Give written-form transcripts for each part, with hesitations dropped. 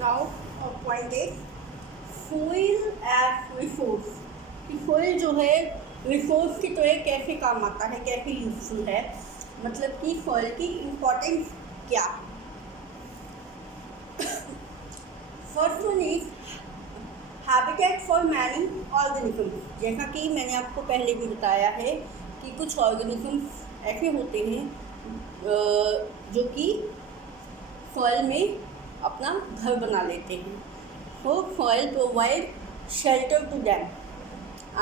Now point a soil as resource कि soil जो है रिसोर्स की तरह कैसे काम आता है, कैसे यूजफुल है, मतलब कि सॉइल की इम्पोर्टेंस क्या। First one is habitat for many organisms. जैसा कि मैंने आपको पहले भी बताया है कि कुछ ऑर्गेनिजम्स ऐसे होते हैं जो कि सॉइल में अपना घर बना लेते हैं। So soil provides shelter to them,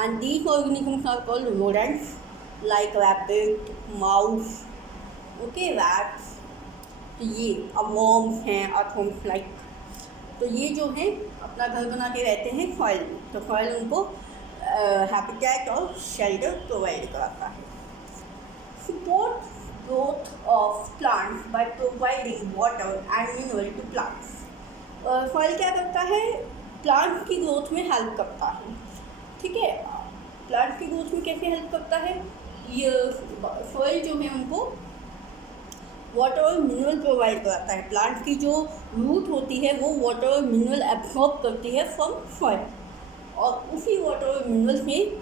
and these organisms are called rodents like rabbit, mouse, okay, rats. तो ये worms हैं, earthworms like। तो ये जो हैं अपना घर बना के रहते हैं सॉइल में, तो सॉइल उनको हैबिटेट और शेल्टर प्रोवाइड कराता है। Support growth of plants by providing water and mineral to plants. Soil क्या करता है, प्लांट की ग्रोथ में हेल्प करता है। ठीक है, प्लांट की ग्रोथ में कैसे हेल्प करता है, ये सॉइल जो है उनको वाटर और मिनरल प्रोवाइड कराता है। प्लांट की जो रूट होती है वो वाटर और मिनरल एब्सॉर्ब करती है फ्रॉम सॉइल, और उसी वाटर और मिनरल में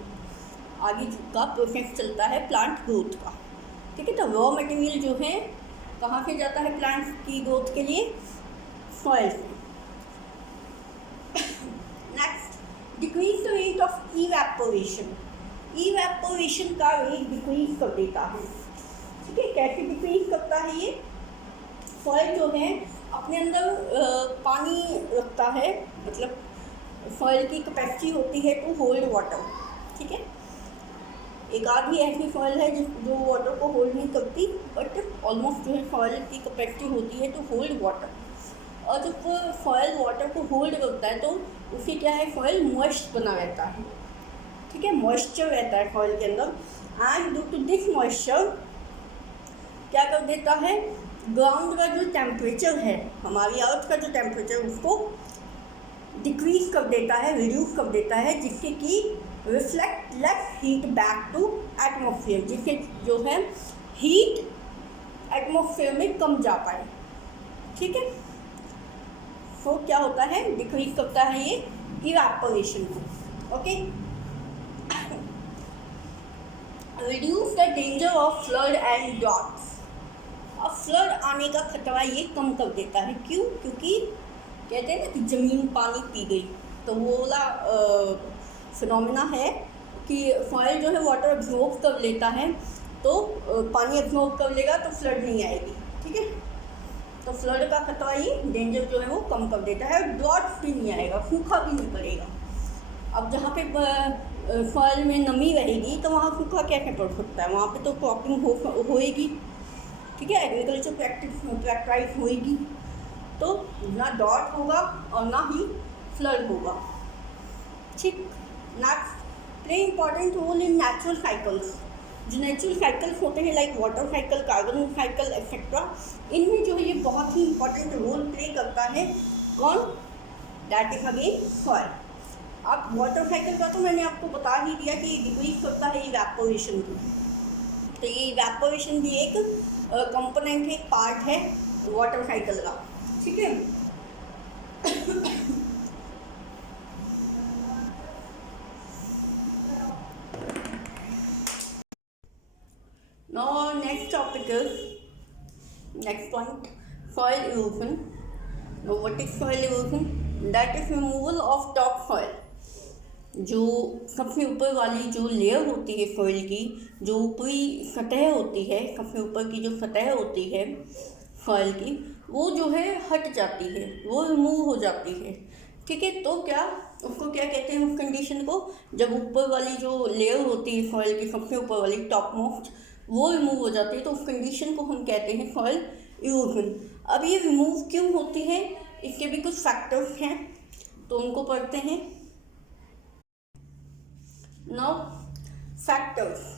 आगे का प्रोसेस चलता है प्लांट ग्रोथ का। ठीक है, तो रॉ मटेरियल जो है कहाँ से जाता है प्लांट की ग्रोथ के लिए, सॉइल से। Next, decrease the rate of evaporation. Evaporation का रेट डिक्रीज कर देता है। ठीक है, कैसे डिक्रीज करता है ये, सॉइल जो है अपने अंदर पानी रखता है, मतलब सॉइल की कैपेसिटी होती है टू होल्ड वाटर। ठीक है, एक आधी ऐसी सॉइल है जो वाटर को होल्ड नहीं करती, बट ऑलमोस्ट जो है सॉइल की कैपेसिटी होती है टू होल्ड वाटर। और जब सॉइल वाटर को होल्ड करता है तो उसे क्या है, सॉइल मॉइस्ट बना रहता है। ठीक है, मॉइस्चर रहता है सॉइल के अंदर, and due to this moisture क्या कर देता है, ग्राउंड का जो टेम्परेचर है, हमारी अर्थ का जो टेम्परेचर, उसको डिक्रीज कर देता है, रिड्यूस कर देता है, जिससे कि reflect less heat back to atmosphere, जिससे जो है हीट एटमॉस्फेयर में कम जा पाए। ठीक है, तो क्या होता है, डिक्रीज करता है ये इवेपोरेशन को। Okay, reduce the danger of flood and droughts. अब फ्लड आने का खतरा ये कम कर देता है। क्यों? क्योंकि कहते हैं ना कि ज़मीन पानी पी गई, तो वो वाला फिनोमिना है कि सॉइल जो है वाटर एब्जॉर्ब कर लेता है, तो पानी एब्जॉर्ब कर लेगा तो फ्लड नहीं आएगी। ठीक है, तो फ्लड का खतरा ये डेंजर जो है वो कम कर देता है। ड्रॉट भी नहीं आएगा, सूखा भी नहीं पड़ेगा। अब जहाँ पे सॉइल में नमी रहेगी तो वहाँ सूखा कैसे पड़ सकता है, वहाँ पे तो क्रॉपिंग होएगी। ठीक है, एग्रीकल्चर प्रैक्टिस होएगी, तो ना डॉट होगा और ना ही फ्लड होगा। ठीक, next, play important role in natural cycles. जो नेचुरल साइकिल्स होते हैं like water cycle, carbon cycle etcetera, इनमें जो है ये बहुत ही इंपॉर्टेंट रोल प्ले करता है। कौन? That is again soil. अब वाटर साइकिल का तो मैंने आपको बता ही दिया कि डिक्रीज करता है इवेपोरेशन को, तो ये इवेपोरेशन भी एक कंपोनेंट है, एक पार्ट है वाटर साइकिल का। ठीक है, now next topic is, next point, soil erosion. Now what is soil erosion? That is removal of top soil. जो सबसे ऊपर वाली जो लेयर होती है सॉइल की, जो ऊपरी सतह होती है, सबसे ऊपर की जो सतह होती है सॉइल की, वो जो है हट जाती है, वो रिमूव हो जाती है। ठीक है, तो क्या उसको क्या कहते हैं, उस कंडीशन को, जब ऊपर वाली जो लेयर होती है सॉइल की, सबसे ऊपर वाली टॉप मोस्ट, वो रिमूव हो जाती है, तो उस कंडीशन को हम कहते हैं सॉइल इरोजन। अब ये रिमूव क्यों होती है, इसके भी कुछ फैक्टर्स हैं, तो उनको पढ़ते हैं। Now factors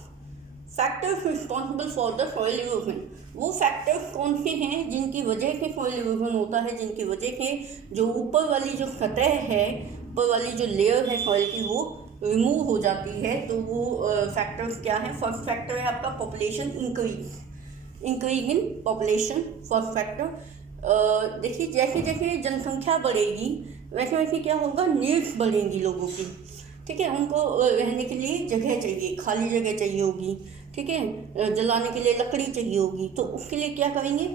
responsible for the soil erosion. वो फैक्टर्स कौन से हैं जिनकी वजह से सॉइल इरोजन होता है, जिनकी वजह से जो ऊपर वाली जो सतह है, ऊपर वाली जो लेयर है सॉइल की, वो रिमूव हो जाती है। तो वो फैक्टर्स क्या हैं? फर्स्ट फैक्टर है आपका population increase in population, first factor. देखिए जैसे जैसे जनसंख्या बढ़ेगी वैसे वैसे क्या होगा, नीड्स बढ़ेंगी लोगों की। ठीक है, उनको रहने के लिए जगह चाहिए, खाली जगह चाहिए होगी। ठीक है, जलाने के लिए लकड़ी चाहिए होगी, तो उसके लिए क्या करेंगे,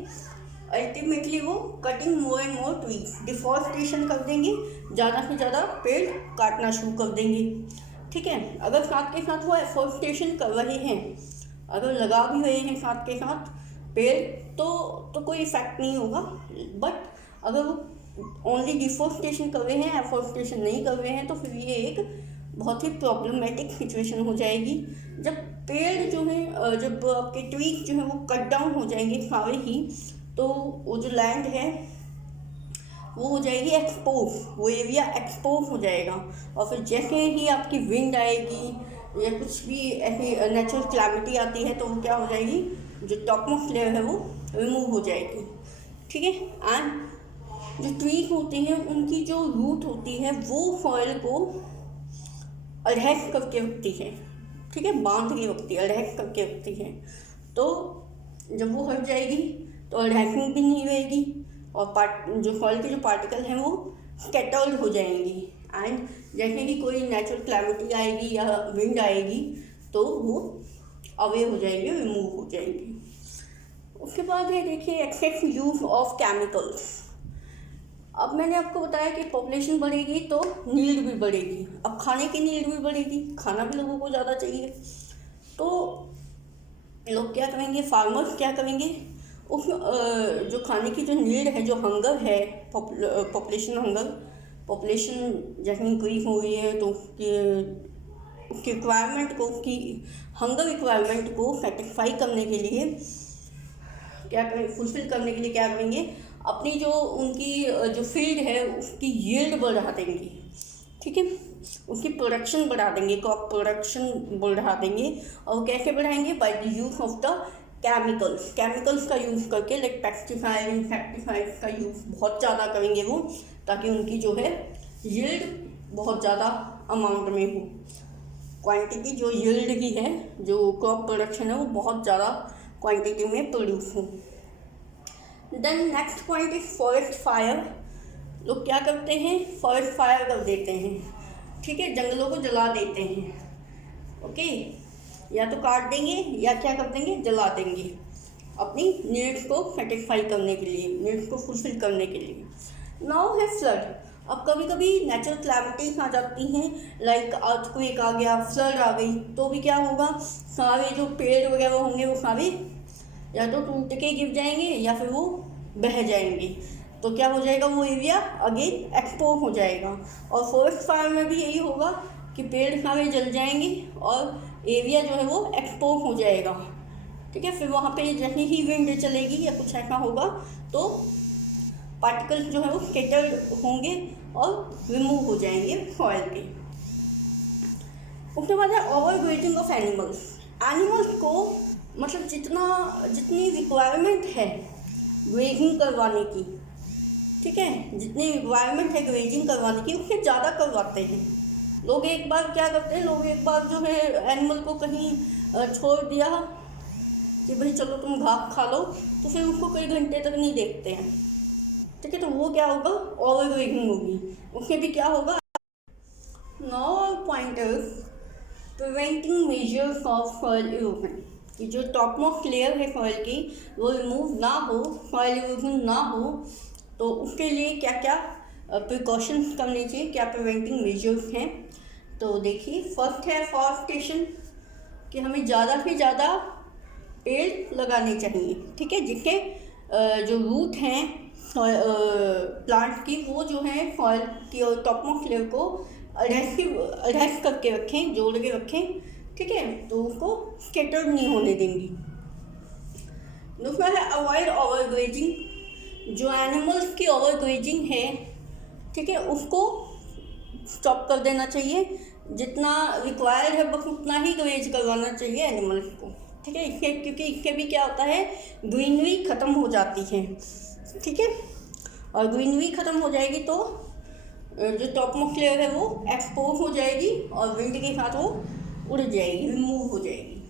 अल्टीमेटली वो cutting more and more trees, deforestation कर देंगे, ज़्यादा से ज़्यादा पेड़ काटना शुरू कर देंगे। ठीक है, अगर साथ के साथ वो एफोरेस्टेशन कर रहे हैं, अगर लगा भी रहे हैं साथ के साथ पेड़, तो कोई इफेक्ट नहीं होगा। बट अगर वो ओनली डिफॉरेस्टेशन कर रहे हैं, एफोरेस्टेशन नहीं कर रहे हैं, तो फिर ये एक बहुत ही प्रॉब्लमेटिक सिचुएशन हो जाएगी। जब पेड़ जो है, जब आपके ट्रीज जो है वो कट डाउन हो जाएंगे सारे ही, तो वो जो लैंड है वो हो जाएगी एक्सपोज, वो एरिया एक्सपोज हो जाएगा। और फिर जैसे ही आपकी विंड आएगी या कुछ भी ऐसी नेचुरल क्लैमिटी आती है, तो वो क्या हो जाएगी, जो टॉप मोस्ट लेयर है वो रिमूव हो जाएगी। ठीक है, एंड जो ट्री होते हैं उनकी जो रूट होती है वो सॉइल को अडैप्ट करके रखती है। ठीक है, बांध के रखती है, अडैप्ट करके रखती है। तो जब वो हट जाएगी तो अडैप्टिंग भी नहीं रहेगी, और जो सॉइल के जो पार्टिकल हैं वो स्कैटर्ड हो जाएंगी। एंड जैसे ही कोई नेचुरल क्लैमिटी आएगी या विंड आएगी तो वो अवे हो जाएंगे, रिमूव हो जाएंगे। उसके बाद है देखिए एक्सेस यूज ऑफ केमिकल्स। अब मैंने आपको बताया कि पॉपुलेशन बढ़ेगी तो नीड भी बढ़ेगी। अब खाने की नीड भी बढ़ेगी, खाना भी लोगों को ज़्यादा चाहिए, तो लोग क्या करेंगे, फार्मर्स क्या करेंगे, उस जो खाने की जो नीड है, जो हंगर है, पॉपुलेशन हंगर, पॉपुलेशन जैसे इंक्रीज हो रही है तो उसकी रिक्वायरमेंट को, उसकी हंगर रिक्वायरमेंट को सेटिस्फाई करने के लिए क्या करें, फुलफिल करने के लिए क्या करेंगे, अपनी जो उनकी जो फील्ड है उसकी यील्ड बढ़ा देंगे। ठीक है, उसकी प्रोडक्शन बढ़ा देंगे, क्रॉप प्रोडक्शन बढ़ा देंगे। और कैसे बढ़ाएंगे, by the use of the chemicals का यूज़ करके, लाइक पेस्टिसाइड, इंसेक्टिसाइड्स का यूज़ बहुत ज़्यादा करेंगे वो, ताकि उनकी जो है यील्ड बहुत ज़्यादा अमाउंट में हो, क्वांटिटी जो यील्ड की है, जो क्रॉप प्रोडक्शन है वो बहुत ज़्यादा क्वांटिटी में प्रोड्यूस हो। Then next point is forest fire. लोग क्या करते हैं, फॉरेस्ट फायर कर देते हैं। ठीक है, जंगलों को जला देते हैं। ओके, या तो काट देंगे या क्या कर देंगे, जला देंगे, अपनी नीड्स को सेटिस्फाई करने के लिए, नीड्स को फुलफिल करने के लिए। नाउ है फ्लड। अब कभी कभी नेचुरल क्लैमिटीज आ जाती हैं, लाइक अर्थक्वेक आ गया, फ्लड आ गई, तो भी क्या होगा, सारे जो पेड़ वगैरह होंगे वो सारे या तो टूट के गिर जाएंगे या फिर वो बह जाएंगे। तो क्या हो जाएगा, वो एरिया अगेन एक्सपोज हो जाएगा। और फॉरेस्ट फायर में भी यही होगा कि पेड़ सारे जल जाएंगे और एरिया जो है वो एक्सपोज हो जाएगा। ठीक है, फिर वहाँ पे जैसे ही विंड चलेगी या कुछ ऐसा होगा तो पार्टिकल्स जो है वो स्कैटर्ड होंगे और रिमूव हो जाएंगे सॉइल के। उसके बाद है ओवरग्रेजिंग ऑफ एनिमल्स को, मतलब जितनी रिक्वायरमेंट है ग्रेजिंग करवाने की, ठीक है, जितनी रिक्वायरमेंट है ग्रेजिंग करवाने की उससे ज़्यादा करवाते हैं लोग। एक बार क्या करते हैं, लोग एक बार जो है एनिमल को कहीं छोड़ दिया कि भाई चलो तुम घास खा लो, तो फिर उसको कई घंटे तक नहीं देखते हैं। ठीक है, तो वो क्या होगा, ओवरग्रेजिंग होगी, उसमें भी क्या होगा। Now point preventing measures of soil erosion, कि जो टॉप मोस्ट लेयर है सॉइल की वो रिमूव ना हो, सॉइल इरोजन ना हो, तो उसके लिए क्या क्या प्रिकॉशंस करने चाहिए, क्या प्रिवेंटिंग मेजर्स हैं। तो देखिए, फर्स्ट है फॉरेस्टेशन, कि हमें ज़्यादा से ज़्यादा पेड़ लगाने चाहिए। ठीक है, जिसके जो रूट हैं प्लांट की, वो जो है सॉइल की और टॉप मोस्ट लेयर को अटैच करके रखें, जोड़ के रखें। ठीक है, तो उसको स्कैटर्ड नहीं होने देंगी। दूसरा है अवॉइड ओवरग्रेजिंग, जो एनिमल्स की ओवरग्रेजिंग है, ठीक है, उसको स्टॉप कर देना चाहिए। जितना रिक्वायर्ड है बस उतना ही ग्रेज करवाना चाहिए एनिमल्स को। ठीक है, इससे क्योंकि इससे भी क्या होता है, ग्रीनरी ख़त्म हो जाती है। ठीक है, और ग्रीनरी ख़त्म हो जाएगी तो जो टॉप मोस्ट लेयर है वो एक्सपोज हो जाएगी और विंड के साथ वो उड़ जाएगी, रिमूव हो जाएगी।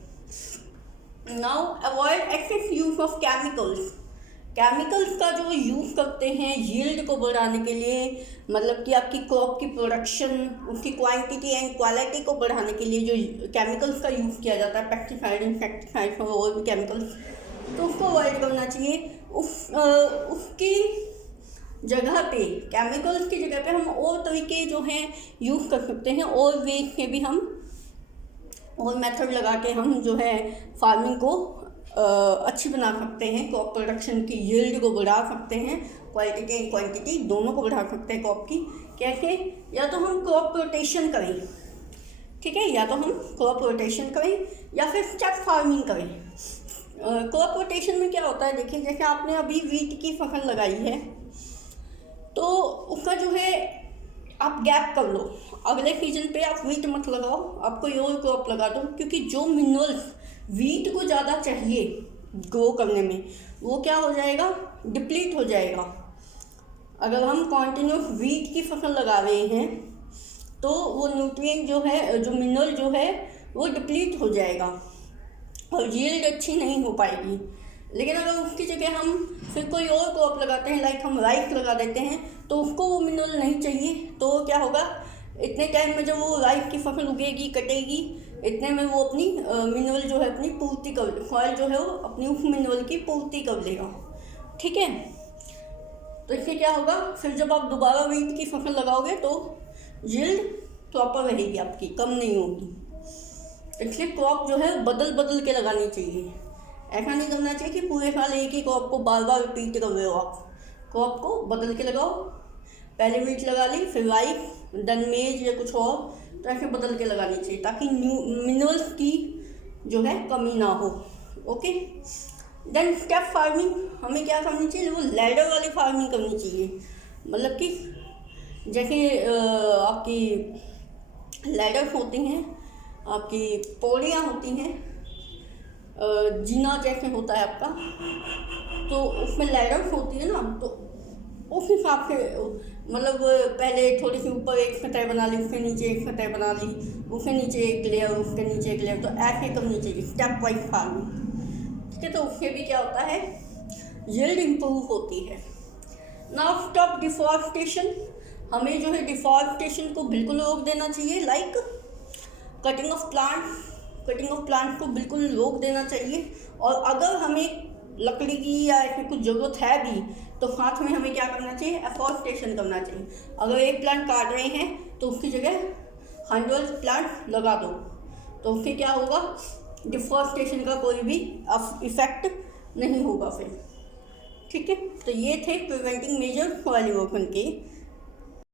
Now avoid excess use of chemicals, chemicals का जो यूज़ करते हैं यील्ड को बढ़ाने के लिए, मतलब कि आपकी क्रॉप की प्रोडक्शन, उसकी क्वांटिटी एंड क्वालिटी को बढ़ाने के लिए जो केमिकल्स का यूज़ किया जाता है, पेस्टिसाइड, इंसेक्टिसाइड और भी केमिकल्स, तो उसको अवॉइड करना चाहिए। उसकी जगह पे, केमिकल्स की जगह पे हम और तरीके जो हैं यूज़ कर सकते हैं, और वे के भी हम और मेथड लगा के हम जो है फार्मिंग को अच्छी बना सकते हैं, क्रॉप प्रोडक्शन की यील्ड को बढ़ा सकते हैं, क्वालिटी एंड क्वांटिटी दोनों को बढ़ा सकते हैं क्रॉप की। कैसे? या तो हम क्रॉप रोटेशन करें, ठीक है, या तो हम क्रॉप रोटेशन करें या फिर स्टेप फार्मिंग करें। क्रॉप रोटेशन में क्या होता है, देखिए जैसे आपने अभी वीट की फसल लगाई है, तो उसका जो है आप गैप कर लो, अगले सीजन पे आप वीट मत लगाओ, आप कोई और क्रॉप लगा दो, क्योंकि जो मिनरल्स वीट को ज़्यादा चाहिए ग्रो करने में, वो क्या हो जाएगा, डिप्लीट हो जाएगा। अगर हम कॉन्टिन्यूस वीट की फसल लगा रहे हैं तो वो न्यूट्रिएंट जो है, जो मिनरल जो है वो डिप्लीट हो जाएगा और यील्ड अच्छी नहीं हो पाएगी। लेकिन अगर उसकी जगह हम फिर कोई और क्रॉप लगाते हैं, लाइक हम राइस लगा देते हैं, तो उसको वो मिनरल नहीं चाहिए, तो क्या होगा, इतने टाइम में जब वो राइस की फसल उगेगी, कटेगी, इतने में वो अपनी मिनरल जो है अपनी पूर्ति कर, सॉइल जो है वो अपनी उस मिनरल की पूर्ति कर लेगा, ठीक है। तो इससे क्या होगा, फिर जब आप दोबारा वीट की फसल लगाओगे तो यील्ड प्रॉपर रहेगी आपकी, कम नहीं होगी। इसलिए क्रॉप जो है बदल बदल के लगानी चाहिए, ऐसा नहीं करना चाहिए कि पूरे साल एक ही क्रॉप को बार बार रिपीट कर रहे हो आप। क्रॉप को बदल के लगाओ, पहले वीट लगा ली, फिर राइस, देन मेज या कुछ और, तो ऐसे बदल के लगानी चाहिए ताकि मिनरल्स की जो है कमी ना हो। ओके, देन स्टेप फार्मिंग हमें क्या करनी चाहिए, वो लैडर वाली फार्मिंग करनी चाहिए। मतलब कि जैसे आपकी लैडर्स होती हैं, आपकी पौड़ियाँ होती हैं, जीना जैसे होता है आपका, तो उसमें लैडर्स होती है ना, तो उस हिसाब से मतलब पहले थोड़ी सी ऊपर एक सतह बना ली, उसके नीचे एक सतह बना ली, उसके नीचे एक लेयर, उसके नीचे एक लेयर, तो ऐसे करनी चाहिए स्टेप वाइज फार्मिंग, ठीक है। तो उससे भी क्या होता है, यील्ड इम्प्रूव होती है। नाउ स्टॉप डिफॉरेस्टेशन, हमें जो है डिफॉरेस्टेशन को बिल्कुल रोक देना चाहिए, लाइक कटिंग ऑफ प्लांट को बिल्कुल रोक देना चाहिए। और अगर हमें लकड़ी की या ऐसी कुछ ज़रूरत है भी, तो साथ में हमें क्या करना चाहिए, एफॉरेस्टेशन करना चाहिए। अगर एक प्लांट काट रहे हैं तो उसकी जगह 100 प्लांट लगा दो, तो उससे क्या होगा, डिफॉरेस्टेशन का कोई भी इफेक्ट नहीं होगा फिर, ठीक है। तो ये थे प्रिवेंटिंग मेजर सॉइल इरोजन के।